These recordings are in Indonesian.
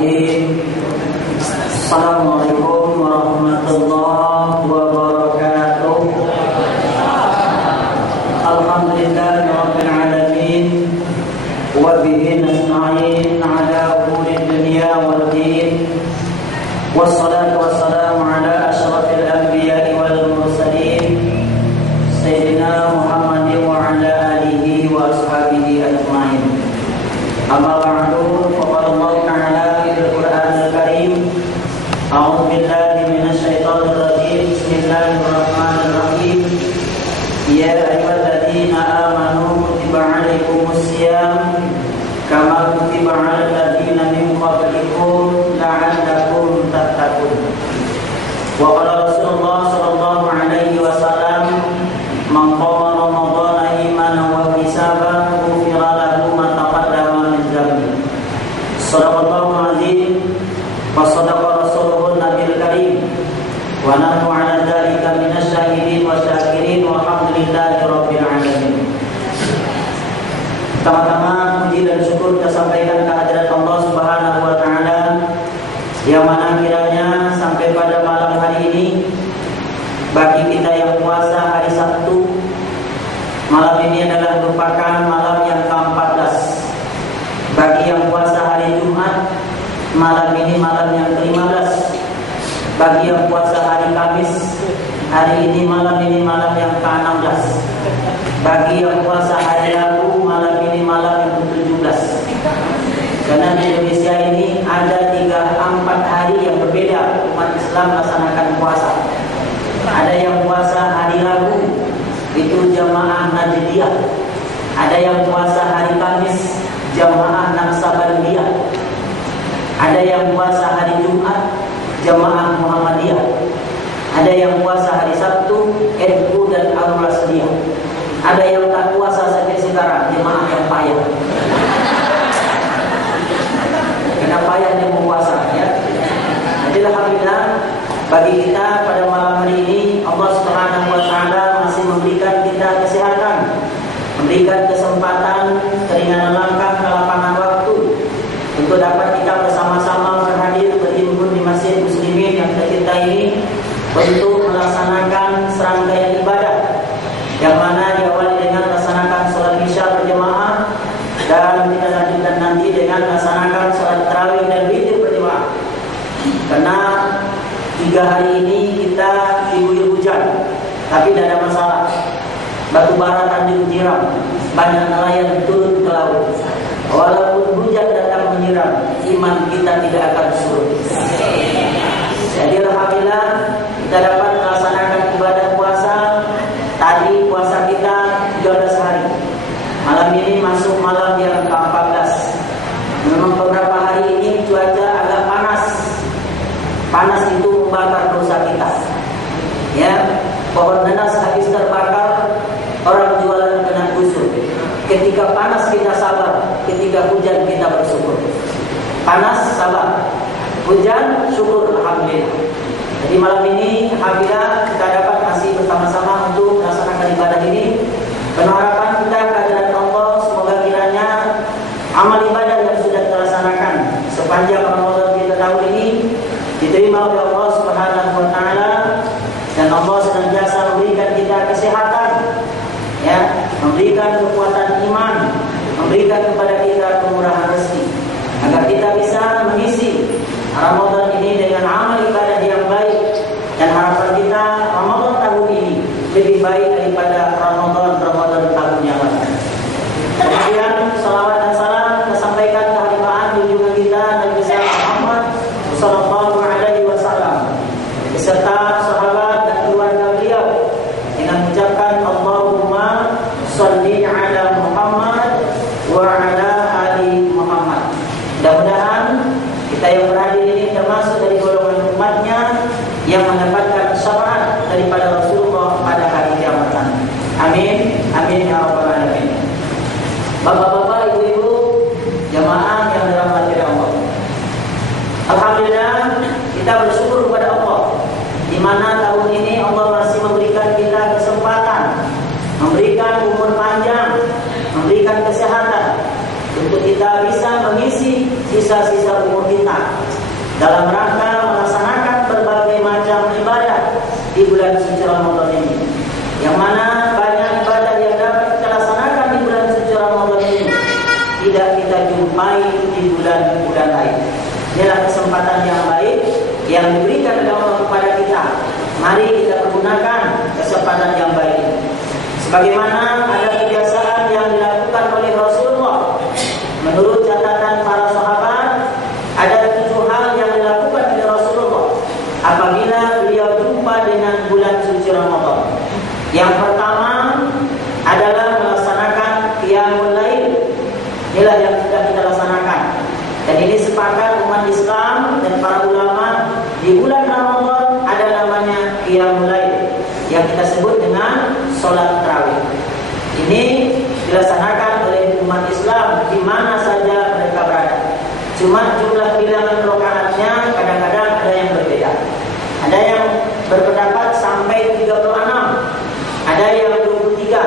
Bismillahirrahmanirrahim. Assalamualaikum warahmatullahi wabarakatuh. Alhamdulillahirabbil alamin wa bihi nasta'in ala umuri dunya waddin. Wassalatu wassalamu ala asyrafil anbiya'i wal mursalin sayyidina Muhammadin wa ala alihi wa ashabihi ajma'in. Amma ba'du, faqala Allah ta'ala fil Qur'anil Karim. A'udzu billahi minasyaitonir rajim. Bismillahirrahmanirrahim. Ya ayyuhalladzina amanu kutiba 'alaikumus shiyam kama kutiba 'alal ladzina min qablikum la'allakum tattaqun. Wa qala Rasulullah sallallahu alaihi wasallam, man qama ramadhana imanan wa ihtisaban ghufira lahu ma taqaddama min dhanbi. Shadaqallahu azim wa shadaqa rasuluhun nabiyil karim wa nahnu 'ala dzalika minasyahidin wa syakirin walhamdulillahi rabbil alamin. Pertama-tama puji dan syukur kita sampaikan kehadirat Allah Subhanahu wa taala yang mana kiranya sampai pada malam hari ini bagi kita yang puasa hari Sabtu, malam ini adalah merupakan malam yang ke-14. Bagi yang puasa hari Jumat, malam ini malam yang ke-15. Bagi yang puasa hari Kamis, hari ini malam yang ke-16. Bagi yang puasa hari Rabu, malam ini malam yang ke-17. Karena di Indonesia ini ada 3-4 hari yang berbeda umat Islam melaksanakan puasa. Ada yang puasa hari Rabu, itu jamaah Najdiyah. Ada yang puasa hari Kamis, jamaah Naqsabandiyah. Ada yang puasa hari Jumat, jamaah Muhammadiyah. Ada yang puasa hari Sabtu, NU dan Al-Rasliyah. Ada yang tak puasa sampai sekarang, jemaah yang payah. Karena payah dia puasa, ya. Jadi alhamdulillah bagi kita pada malam hari ini Allah Subhanahu wa taala masih memberikan kita kesehatan, memberikan kesempatan, keringanan langkah, kelapangan waktu untuk dapat kita bersama-sama berhadir berhimpun di Masjid Muslimin yang tercinta ini untuk melaksanakan serangkaian ibadah yang mana diawali dengan melaksanakan sholat isya berjamaah dan kita lanjutkan nanti dengan melaksanakan sholat tarawih dan witir berjamaah. Karena 3 hari ini kita diguyur hujan, tapi tidak ada masalah. Batu bara tak disiram, banyak nelayan turun ke laut. Walaupun hujan datang menyiram, iman kita tidak akan surut. Jadi alhamdulillah kita dapat melaksanakan ibadah puasa. Tadi puasa kita 13 hari. Malam ini masuk malam yang ke-14. Memang beberapa hari ini cuaca agak panas. Panas itu membakar dosa kita. Ya, pohon nanas habis terbakar, orang jualan kena gusur. Ketika panas kita sabar, ketika hujan kita bersyukur. Panas sabar, hujan syukur, alhamdulillah. Jadi malam ini alhamdulillah kita dapat masih bersama-sama untuk melaksanakan ibadah ini. Penuh harapan kita kehadirat Allah, semoga kiranya amal ibadah yang sudah kita laksanakan sepanjang Ramadan kita tahun ini diterima oleh Allah Subhanahu wa taala, dan Allah senantiasa memberikan kita kesehatan, ya, memberikan kekuatan iman, memberikan kepada kita kemurahan rezeki, agar kita bisa mengisi Ramadan ini dengan amal ibadah yang baik, dan harapan kita Ramadan tahun ini lebih baik daripada Ramadan tahun yang lalu. Kemudian salawat dan salam kita sampaikan kehadiran junjungan kita Nabi besar Muhammad sallallahu alaihi wasallam beserta sahabat dan keluarga beliau dengan mengucapkan Allahumma shalli ala Muhammad wa ala ali Muhammad. Mudah-mudahan kita yang berhadir ini termasuk dari golongan umatnya yang mendapatkan syafaat daripada Rasulullah pada hari kiamat nanti. Amin, amin ya rabbal alamin. Bapak-bapak, ibu-ibu, jamaah yang dirahmati Allah. Alhamdulillah kita bersyukur kepada Allah di mana tahun ini Allah masih memberikan kita kesempatan, memberikan umur panjang, memberikan kesehatan untuk kita bisa mengisi sisa-sisa umur kita dalam rangka melaksanakan berbagai macam ibadah di bulan suci Ramadan ini. Yang mana banyak ibadah yang dapat kita laksanakan di bulan suci Ramadan ini tidak kita jumpai di bulan-bulan lain. Inilah kesempatan yang baik yang diberikan oleh Allah kepada kita. Mari kita gunakan kesempatan yang baik. Sebagaimana ada kebiasaan yang dilakukan oleh Rasulullah. Menurut catatan para sahabat, ada 7 hal yang dilakukan oleh Rasulullah apabila beliau jumpa dengan bulan suci Ramadan. Yang pertama adalah melaksanakan qiyamul lail. Inilah yang sudah kita laksanakan. Dan ini sepakat umat Islam dan para ulama, di bulan Ramadan ada namanya qiyamul lail yang kita sebut dengan salat tarawih. Ini dilaksanakan oleh umat Islam di mana saja mereka berada. Cuma jumlah bilangan rakaatnya kadang-kadang ada yang berbeda. Ada yang berpendapat sampai 36, ada yang 23,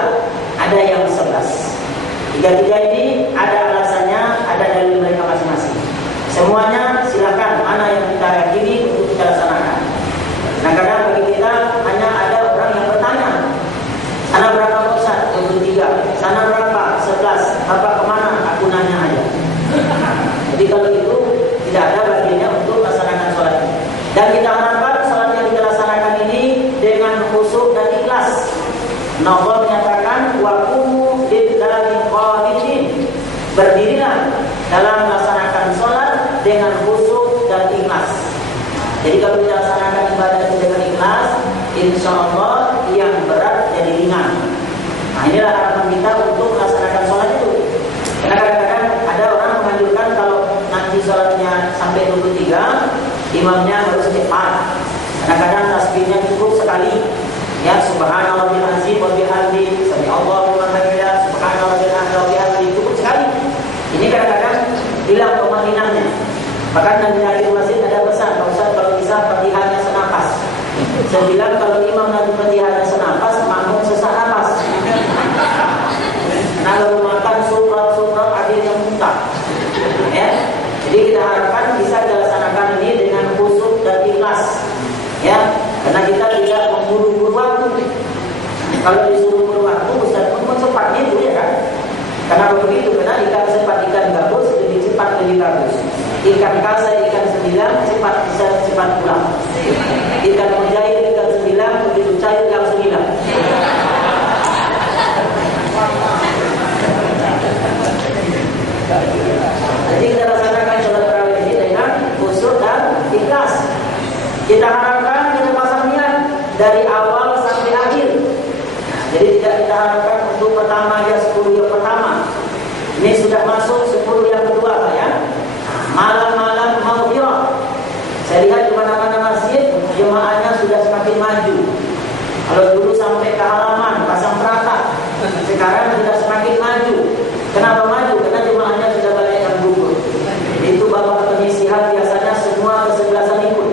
ada yang 11. Tiga-tiga ini ada alasannya, ada dari mereka masing-masing. Semuanya silakan, mana yang kita yakini untuk kita laksanakan. Kadang-kadang bagi kita hanya ada orang yang bertanya, sana berapa Ustaz? 23. Sana berapa? 11. Bapak kemana? Aku nanya aja. Jadi kalau itu tidak ada bagiannya untuk laksanakan sholat. Dan kita harapkan sholat yang kita laksanakan ini dengan khusyuk dan ikhlas. Allah menyatakan waqumu lillahi qanitin. Berdirilah dalam melaksanakan sholat dengan khusyuk dan ikhlas. Jadi kalau kita laksanakan ibadah itu dengan ikhlas, insya Allah yang berat jadi ringan. Nah, inilah harapan kita untuk melaksanakan sholat itu. Karena kadang-kadang ada orang menganjurkan kalau nanti sholatnya sampai 23, imamnya harus cepat. Kadang-kadang tasbihnya cukup sekali. Ya, subhanallahil azim wa bihamdi, sami Allahu liman hamidah, subhanallahil a'la wa bihamdi, cukup sekali. Ini kadang-kadang hilang pemaknaannya. Bahkan di akhir masjid ada pesan, Pak Ustaz kalau bisa Fatihahnya senapas. Saya bilang kalau imam nanti Fatihahnya senapas, makmum sesak napas. Nah, lalu makan surat-surat akhirnya muntah. Ya. Jadi kita harapkan bisa dilaksanakan ini dengan khusyuk dan ikhlas. Ya, karena kita tidak memburu-buru waktu. Kalau disuruh buru waktu, Ustaz pun cepatnya itu ya kan. Kenapa begitu? Karena ikan cepat ikan gabus, lebih cepat lebih bagus. Ikan kasar, ikan sembilan cepat bisa cepat pulang. Ikan mujair, ikan sembilan begitu cair langsung hilang. Jadi kita laksanakan sholat tarawih ini dengan khusyuk dan ikhlas. Kita harapkan kita pasang niat dari awal sampai akhir. Jadi tidak kita harapkan untuk pertama ya 10 yang pertama. Ini sudah masuk 10 yang kedua ya. Malam-malam maghfirah. Saya lihat di mana-mana masjid jemaahnya sudah semakin maju. Kalau dulu sampai ke halaman pasang peratap, sekarang sudah semakin maju. Kenapa maju? Karena jemaahnya sudah banyak yang gugur. Itu bapak penyisihan biasanya semua kesebelasan ikut.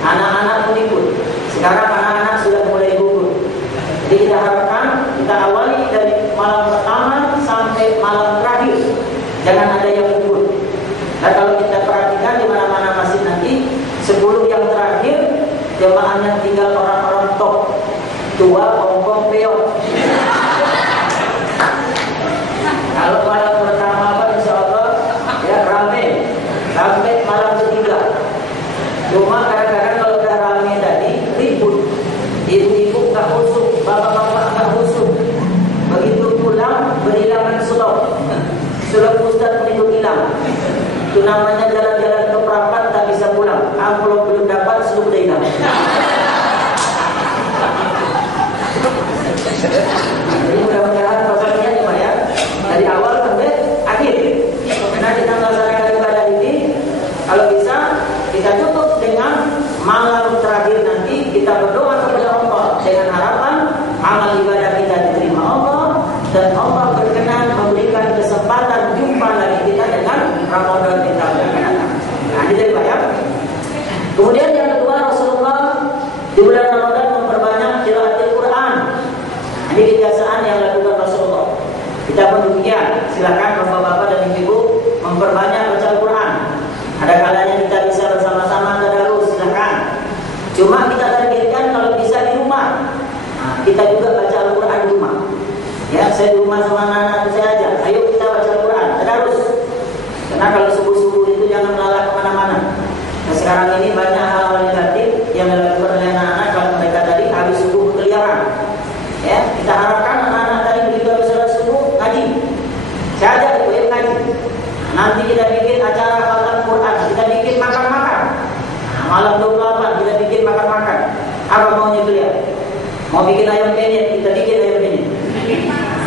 Anak-anak pun ikut. Sekarang anak-anak sudah mulai gugur. Jadi kita harapkan kita awali dari malam pertama sampai malam terakhir. Jangan ada yang gugur. Dan kalau kita perhatikan di mana-mana masjid nanti 10 yang terakhir jemaahnya tinggal orang-orang top, tua, bongkong, peot. Kalau malam pertama apa insya Allah ya ramai sampai malam ketiga. Cuma kadang-kadang kalau udah ramai tadi ribut, ibu-ibu nggak khusyuk, bapak-bapak nggak khusyuk. Begitu pulang berhilangan sulap Ustaz pun itu hilang. Itu namanya jalan-jalan ke perapat tak bisa pulang. Amplop belum dapat sudah hilang. Jadi mudah-mudahan prosesnya cuma ya dari awal sampai akhir. Karena kita melaksanakan ibadah ini, kalau bisa kita tutup dengan malam terakhir nanti kita berdoa kepada Allah dengan harapan amal ibadah kita diterima Allah dan Allah berkenan memberikan kesempatan jumpa lagi kita dengan Ramadan kita akan datang. Nah, ini dari banyak. Kemudian yang kedua, Rasulullah di bulan Ramadan memperbanyak qiraatul Quran. Ini kebiasaan yang dilakukan Rasulullah. Kita pun demikian. Silakan bapak-bapak dan ibu memperbanyak baca Al-Quran. Ada kalanya kita bisa bersama-sama Cuma kita targetkan kalau bisa di rumah. Nah, kita juga baca Al-Quran di rumah. Ya, saya di rumah sama anak-anak saya aja. Ayo kita baca Al-Quran, tadarus. Karena kalau subuh-subuh itu jangan lalai kemana-mana. Nah, sekarang ini banyak hal-hal negatif yang dilakukan oleh anak-anak kalau mereka tadi habis subuh berkeliaran. Ya, kita harapkan anak-anak tadi begitu habis sholat subuh ngaji. Saya ajak itu ya ngaji. Nanti kita bikin acara khatam Quran, kita bikin makan-makan. Nah, malam 28 kita bikin makan-makan. Apa maunya beliau? Mau bikin ayam penyet, kita bikin ayam penyet.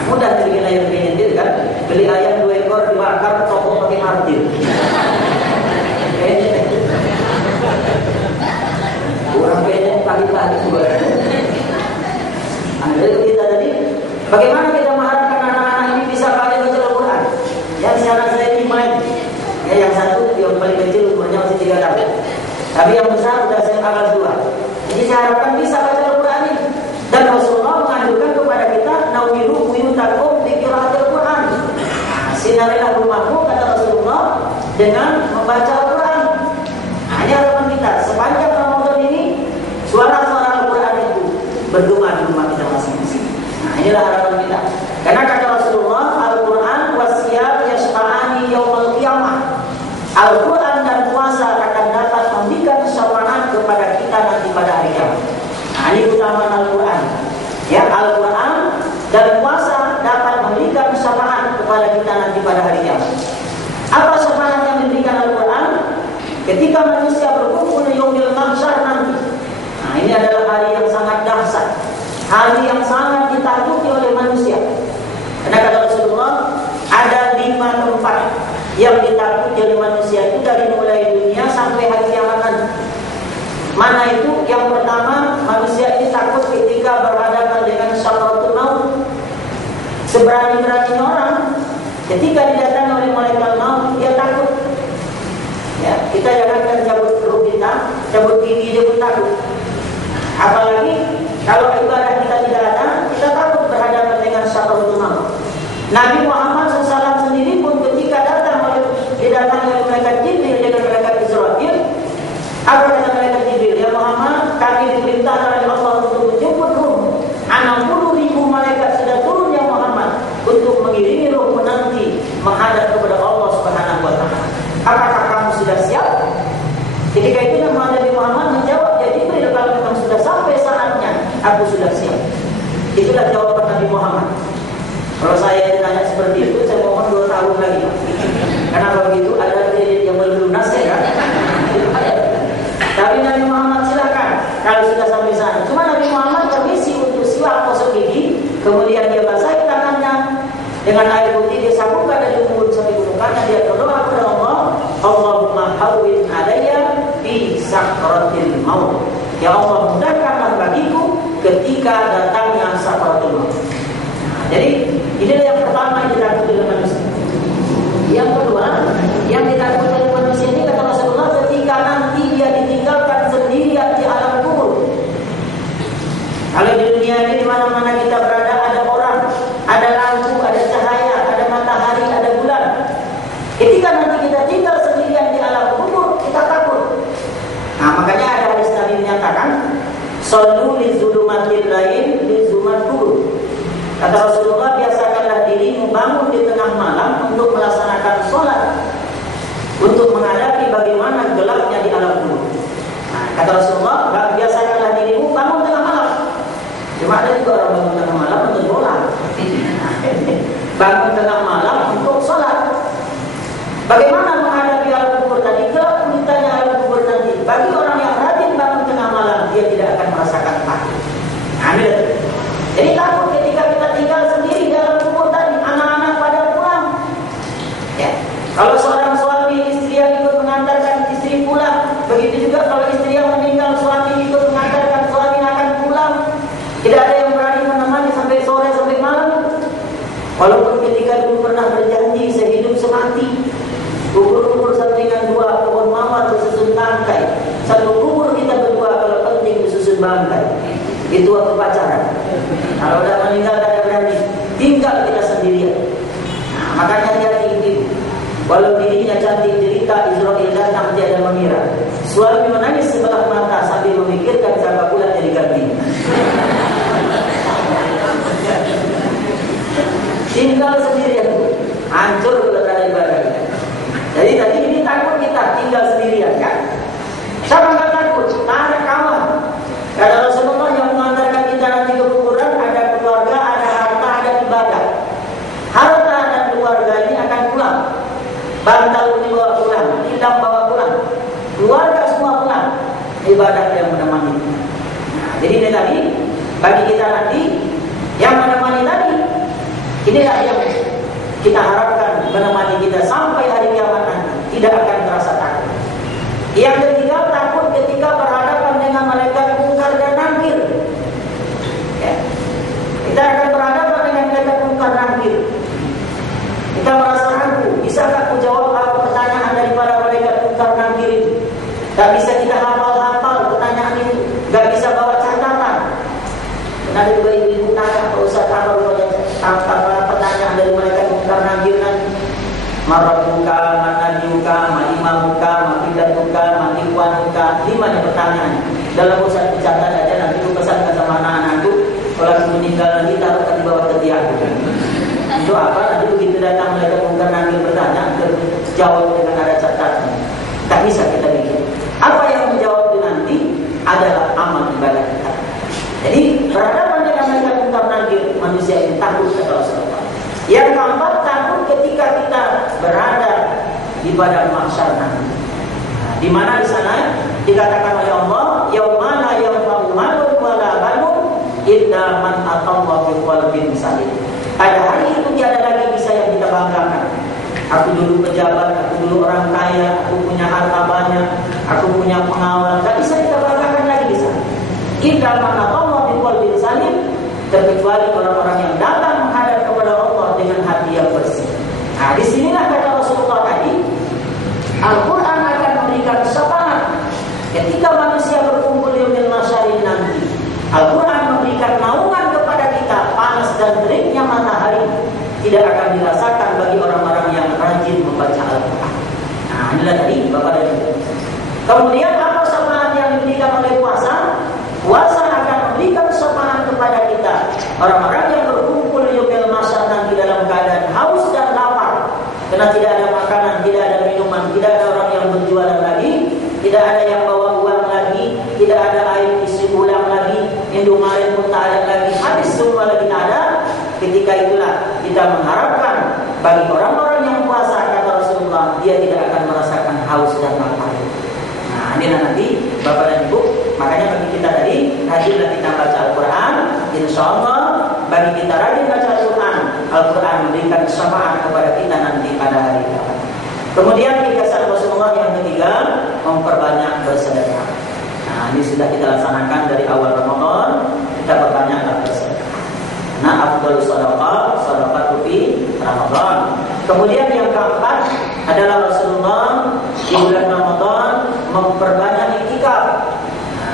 Mudah bikin ayam penyet itu kan? Beli ayam 2 ekor dibakar, toko pakai martil. Kurang penyet pagi-pagi juga. Nah, jadi kita tadi, bagaimana kita mengharapkan anak-anak ini bisa baca Al-Quran? Yang sekarang saya ini main. Ya, yang satu yang paling kecil umurnya masih 3 tahun. Tapi yang besar sudah SMA kelas 2. Jadi saya harapkan bisa baca Al-Quran ini. Dan Rasulullah menganjurkan kepada kita nawiru buyutakum bi qiraatil Quran. Sinarilah rumahmu, kata Rasulullah, dengan membaca Al-Quran. Hanya harapan kita sepanjang Ramadan ini suara-suara Al-Quran itu bergema di rumah kita masing-masing. Nah, inilah harapan kita. Karena kata Rasulullah, Al-Quran wasiyam yashfa'ani yaumil qiyamah. Al-Quran dan puasa akan dapat memberikan syafaat kepada kita nanti pada hari kiamat. Nah, ini keutamaan Al-Quran. Ya, Al-Quran dan puasa dapat memberikan syafaat kepada kita nanti pada hari kiamat. Apa syafaat yang diberikan Al-Quran? Ketika manusia berkumpul di yaumil mahsyar nanti. Nah, ini adalah hari yang sangat dahsyat, hari yang sangat ditakuti oleh manusia. Karena kata Rasulullah, ada 5 tempat yang ditakuti oleh manusia itu dari mulai dunia sampai hari kiamat nanti. Mana itu? Yang pertama, manusia ini takut ketika berhadapan dengan syakaratul maut. Seberani-beraninya orang ketika didatangi oleh malaikat maut, dia takut. Ya, kita jangankan cabut ruh kita, cabut gigi dia pun takut. Apalagi kalau ibadah kita tidak ada, kita takut berhadapan dengan syakaratul maut. Nabi Muhammad SAW sendiri pun ketika didatangi oleh malaikat Jibril dengan malaikat Israfil, apa kata malaikat Jibril? Ya Muhammad, kami diperintahkan oleh Allah untuk menjemput ruh. 60.000 malaikat sudah turun ya Muhammad untuk mengiringi ruh nanti menghadap kepada Allah Subhanahu wa taala. Apakah kamu sudah siap? Ketika itu Nabi Muhammad menjawab, ya Jibril, kalau memang sudah sampai saatnya, aku sudah siap. Itulah jawaban Nabi Muhammad. Kalau saya ditanya seperti itu, saya mohon 2 tahun lagi. Karena begitu ada kredit yang belum lunas ya. Tapi Nabi Muhammad silakan kalau sudah sampai sana. Cuma Nabi Muhammad permisi untuk siwak gosok gigi, kemudian dia basahi tangannya dengan air putih, dia sabunkan dari mulut sampai ke mukanya, dia berdoa kepada Allah, Allahumma hawwin alayya fi sakratil maut. Ya Allah, mudahkanlah bagiku ketika datangnya sakratul maut. Jadi inilah yang pertama yang ditakuti oleh manusia. Yang kedua, yang ditakuti oleh manusia ini kata Rasulullah, ketika nanti dia ditinggalkan sendirian di alam kubur. Kalau di dunia ini di mana-mana kita berada ada orang, ada lampu, ada cahaya, ada matahari, ada bulan. Ketika nanti kita tinggal sendirian di alam kubur, kita takut. Nah, makanya ada hadis Nabi menyatakan, "Shallu lizulumatil lail lizumat kubur." Kata Rasulullah, biasakanlah dirimu bangun di tengah malam untuk melaksanakan sholat, untuk menghadapi bagaimana gelapnya di alam kubur. Nah, kata Rasulullah, biasakanlah dirimu bangun tengah malam. Cuma ada juga orang bangun tengah malam untuk bola. Bangun tengah malam untuk sholat. Bagaimana menghadapi alam kubur tadi? Gelap gulitanya alam kubur nanti. Bagi orang yang rajin bangun tengah malam, dia tidak akan merasakan takut. Nah, jadi takut ketika kita tinggal sendiri dalam kubur tadi, anak-anak pada pulang. Ya. Kalau seorang suami, istri yang ikut mengantarkan istri pulang, begitu juga kalau istri yang meninggal, suami ikut mengantarkan suami akan pulang. Tidak ada yang berani menemani sampai sore sampai malam. Walaupun ketika dulu pernah berjanji sehidup semati, kubur-kubur sampingan 2 pohon mawar bersusun tangkai. Satu kubur kita berdua kalau penting bersusun bangkai. Itu waktu pacaran. Kalau udah meninggal tidak ada berani, tinggal kita sendirian. Nah, makanya hati-hati. Walau dirinya cantik jelita, Israel datang tiada mengira. Suami menangis sebelah mata sambil memikirkan tadi bagi kita nanti yang menemani tadi, inilah yang kita harapkan menemani kita sampai hari kiamat nanti, tidak akan terasa takut. Yang ketiga, takut ketika berhadapan dengan malaikat mungkar dan nakir. Ya. Kita akan berhadapan dengan malaikat mungkar dan nakir. Kita merasa ragu, bisakah aku jawab apa pertanyaan daripada malaikat mungkar dan nakir itu? Tak bisa kita hafal-hafal pertanyaan itu, tak bisa bawa catatan. Ada juga ibu tanya, Pak Ustaz, apa pertanyaan dari malaikat mungkar nakir nanti? Marabuka, manadiuka, ma'imamuka, ma'idatuka, ma'ikhwanuka. 5 pertanyaan. Dalam usaha dicatat aja, nanti aku pesankan sama anak-anakku, kalau aku meninggal nanti taruh di bawah ketiak. Itu apa? Nanti begitu datang malaikat mungkar nakir bertanya, jawab dengan ada catatan. Tak bisa kita bikin. Apa yang menjawab itu nanti adalah amal ibadah kita. Jadi berhadapan dengan malaikat mungkar nakir, manusia ini takut kepada Rasulullah. Yang keempat, takut ketika kita berada di padang mahsyar nanti. Di mana di sana dikatakan oleh Allah, yauma la yanfa'u malun wala banun illa man atallaha biqalbin salim. Pada hari itu tiada lagi bisa yang kita banggakan. Aku dulu pejabat, aku dulu orang kaya, aku punya harta banyak, aku punya pengawal, tak bisa kita banggakan lagi di sana. Illa man atallaha biqalbin salim, terkecuali orang-orang yang datang menghadap kepada Allah dengan hati yang bersih. Nah, disinilah kata Rasulullah tadi, Al-Quran akan memberikan syafaat ketika manusia berkumpul di yaumil mahsyar nanti. Al-Quran memberikan naungan kepada kita, panas dan teriknya matahari tidak akan dirasakan bagi orang-orang yang rajin membaca Al-Quran. Nah, inilah tadi Bapak dan Ibu. Kemudian apa syafaat yang diberikan oleh puasa? Puasa akan memberikan syafaat kepada kita, orang-orang yang berkumpul di yaumil mahsyar nanti dalam keadaan haus dan lapar, karena tidak ada makanan, tidak ada minuman, tidak ada orang yang berjualan lagi, tidak ada yang bawa uang lagi, tidak ada air isi ulang lagi, Indomaret pun tak ada lagi, habis semua lagi tak ada. Ketika itulah kita mengharapkan bagi orang-orang yang puasa, kata Rasulullah, dia tidak akan merasakan haus dan lapar. Nah, inilah nanti Bapak dan Ibu. Makanya bagi kita tadi, rajinlah kita baca Al-Quran. InsyaAllah bagi kita rajin baca Al-Quran, Al-Quran memberikan syafaat kepada kita nanti pada hari kiamat. Kemudian kebiasaan Rasulullah yang ketiga, memperbanyak bersedekah. Nah, ini sudah kita laksanakan dari awal Ramadan, kita perbanyaklah bersedekah. Nah, afdhalus shadaqah, shadaqatu fi Ramadan. Kemudian yang keempat adalah Rasulullah di bulan Ramadan memperbanyak iktikaf.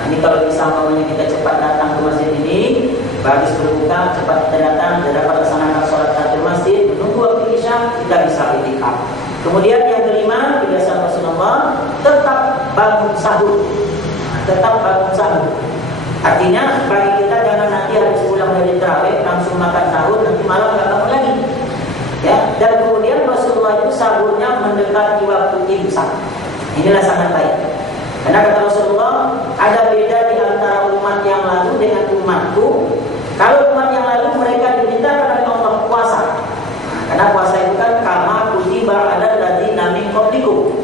Ini kalau bisa maunya kita cepat datang ke masjid ini, habis berbuka cepat kita datang, kita dapat laksanakan sholat tahiyatul masjid, menunggu waktu isya kita bisa iktikaf. Kemudian yang kelima, kebiasaan Rasulullah tetap bangun sahur, tetap bangun sahur. Artinya bagi kita jangan nanti habis pulang dari tarawih langsung makan sahur, nanti malam nggak bangun lagi. Ya, dan kemudian Rasulullah itu sahurnya mendekati waktu imsak. Inilah sangat baik. Karena kata Rasulullah, ada beda di antara umat yang lalu dengan umatku. Kalau umat yang lalu mereka dimintakan oleh Allah puasa. Karena puasa itu kan kama kutiba ada ladzina min qablikum.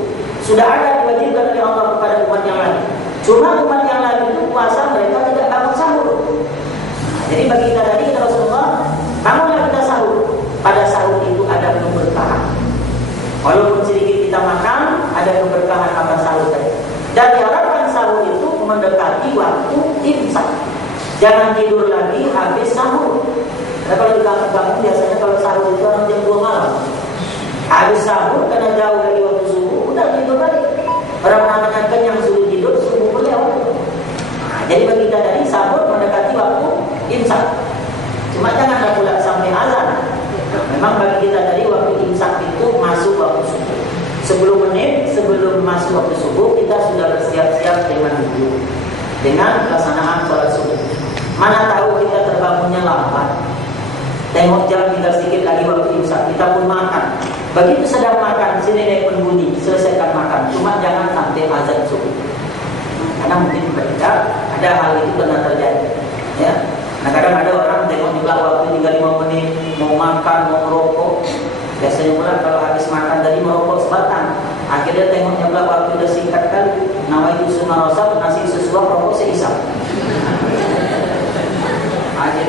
Sudah ada diwajibkan oleh Allah kepada umat yang lalu. Cuma umat yang lalu itu puasa mereka tidak bangun sahur. Jadi bagi kita tadi kata Rasulullah, bangunlah kita sahur. Pada sahur itu ada keberkahan. Walaupun sedikit kita makan, ada keberkahan makan sahur tadi. Dan diharapkan sahur itu mendekati waktu imsak. Jangan tidur lagi habis sahur. Karena kalau di kampung-kampung biasanya kalau sahur itu orang jam 2 malam. Habis sahur karena jauh dari waktu subuh, udah tidur lagi. Orang namanya kenyang suruh tidur, subuh pun lewat. Nah, jadi bagi kita tadi sahur mendekati waktu imsak. Cuma jangan pula sampai azan. Memang bagi kita tadi waktu imsak itu masuk waktu subuh. 10 menit sebelum masuk waktu subuh kita sudah bersiap-siap dengan wudhu, dengan pelaksanaan sholat subuh. Mana tahu kita terbangunnya lambat, tengok jam tinggal sedikit lagi waktu imsak, kita pun makan. Begitu sedang makan, si nenek pun bunyi, selesaikan makan. Cuma jangan sampai azan subuh. Karena mungkin berbeda, ada hal itu pernah terjadi. Ya, nah kadang ada orang tengok juga waktu tinggal 5 menit, mau makan, mau merokok. Biasanya pula kalau habis makan tadi merokok sebatang, akhirnya tengoknya pula waktu udah singkat kali. Nama itu semua rosap, nasi sesuap, rokok seisap.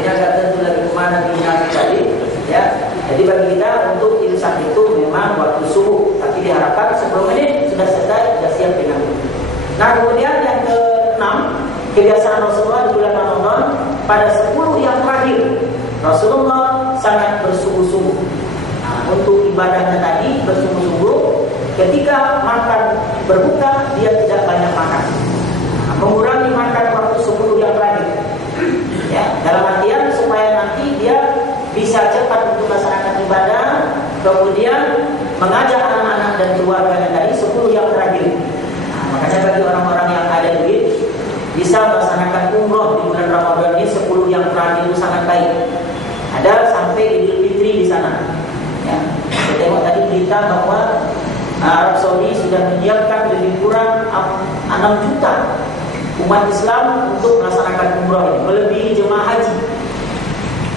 Akhirnya nggak tentu lagi kemana kita tadi, ya. Jadi bagi kita untuk imsak itu memang waktu subuh, tapi diharapkan 10 menit sudah selesai, sudah siap dengan itu. Nah kemudian yang ke-6, kebiasaan Rasulullah di bulan Ramadan pada 10 yang terakhir Rasulullah sangat bersungguh-sungguh. Nah, untuk ibadahnya tadi bersungguh-sungguh. Ketika makan berbuka dia tidak banyak makan, mengurangi makan waktu 10 yang terakhir. Ya, dalam artian supaya nanti dia bisa cepat untuk melaksanakan ibadah, kemudian mengajak anak-anak dan keluarganya tadi 10 yang terakhir. Nah, makanya bagi orang-orang yang ada duit bisa melaksanakan umroh di bulan Ramadan ini 10 yang terakhir itu sangat baik. Ada sampai Idul Fitri di sana. Ya, saya tengok tadi berita bahwa Arab Saudi sudah menyiapkan lebih kurang 6 juta umat Islam untuk melaksanakan umrah ini, melebihi jemaah haji.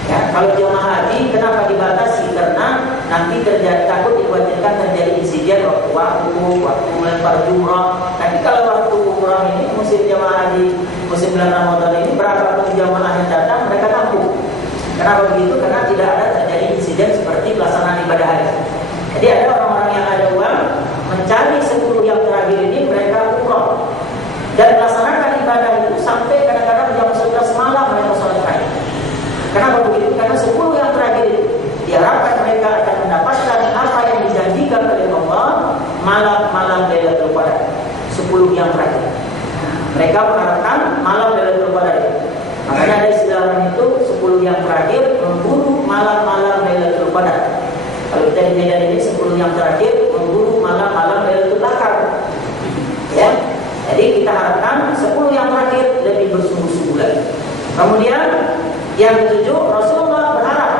Ya, kalau jemaah haji kenapa dibatasi? Karena nanti takut dikhawatirkan terjadi insiden waktu melempar jumrah. Tapi kalau waktu umrah ini musim jemaah haji, musim bulan Ramadan ini berapa pun jemaah yang datang mereka tampung. Kenapa begitu? Karena tidak ada terjadi insiden seperti pelaksanaan ibadah haji. Jadi ada orang-orang yang ada uang mencari 10 yang terakhir ini mereka umrah dan melaksanakan ibadah itu sampai kadang-kadang jam 11 malam mereka sholat Tarawih. Kenapa begitu? Karena 10 yang terakhir itu diharapkan mereka akan mendapatkan apa yang dijanjikan oleh Allah malam-malam Lailatul Qadar. 10 yang terakhir. Mereka mengharapkan malam Lailatul Qadar. Makanya ada istilah itu 10 yang terakhir memburu malam-malam Lailatul Qadar. Kalau kita di Medan ini 10 yang terakhir memburu malam-malam Lailatul Qadar. Ya. Jadi kita harapkan 10 yang terakhir lebih bersungguh-sungguh lagi. Kemudian yang ke-7 Rasulullah berharap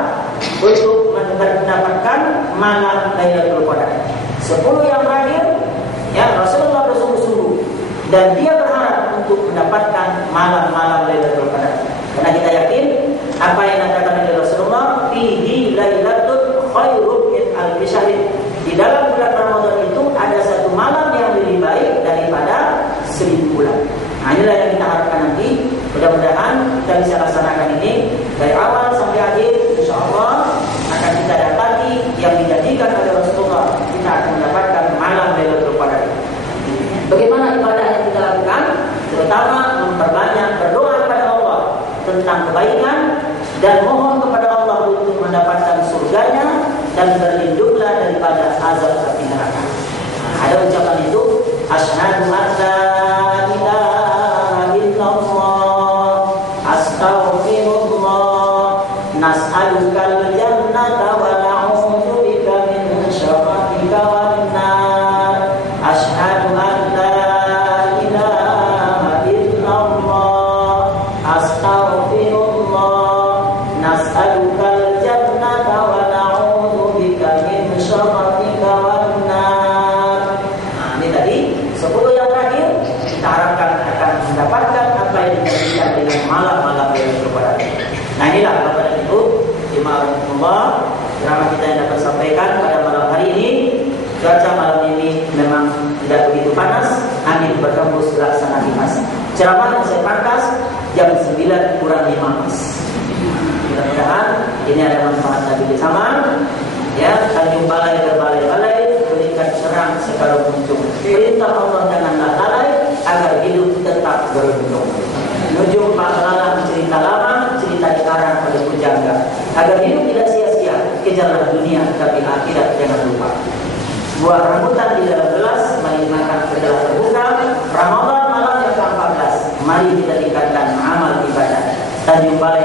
untuk mendapatkan malam Lailatul Qadar. 10 yang terakhir ya Rasulullah bersungguh-sungguh dan dia berharap untuk mendapatkan malam-malam Lailatul Qadar. Karena kita yakin apa yang dikatakan oleh Rasulullah fihi lailatul khairun min alfi syahrin. Di dalam bulan Ramadan itu ada satu malam yang lebih baik daripada 1000 bulan. Nah, inilah yang kita harapkan nanti. Mudah-mudahan kita bisa laksanakan ini dari awal sampai akhir. InsyaAllah akan kita dapati yang dijanjikan oleh Rasulullah. Kita akan mendapatkan malam Lailatul Qadar. Bagaimana ibadah yang kita lakukan? Terutama memperbanyak berdoa kepada Allah tentang kebaikan dan mohon kepada Allah untuk mendapatkan surganya dan berlindunglah daripada azab api neraka. Ada ucapan itu, asyhadu an la ilaha illallah, astaghfirullah, nas'alukal jannata wa na'udzu bika min syarrika wan nar. Asyhadu an la ilaha illallah, astaghfirullah, nas'alukal jannata wa na'udzu bika min syarrika wan nar. Nah, ini tadi 10 yang terakhir kita harapkan akan mendapatkan apa yang dijanjikan dengan malam-malam Lailatul Qadar. Nah, inilah Bapak dan Ibu jemaah Allah, ceramah kita yang dapat sampaikan pada malam hari ini. Cuaca malam ini memang tidak begitu panas, angin berhembus laksana kipas. Ceramah yang saya pangkas jam 9 kurang 15. Mudah-mudahan ini ada manfaatnya bersama. Ya, Tanjung Balai berbalai-balai, berikan serang sekalau kunjung. Perintah Allah janganlah lalai agar hidup tetap beruntung. Nujum Pahlawan cerita lama, cerita dikarang oleh pujangga. Agar hidup tidak sia-sia, kejarlah dunia tapi akhirat jangan lupa. Buah rambutan di dalam gelas, mari makan setelah terbuka. Ramadan malam yang ke-14, mari kita tingkatkan amal ibadah. Tanjung Balai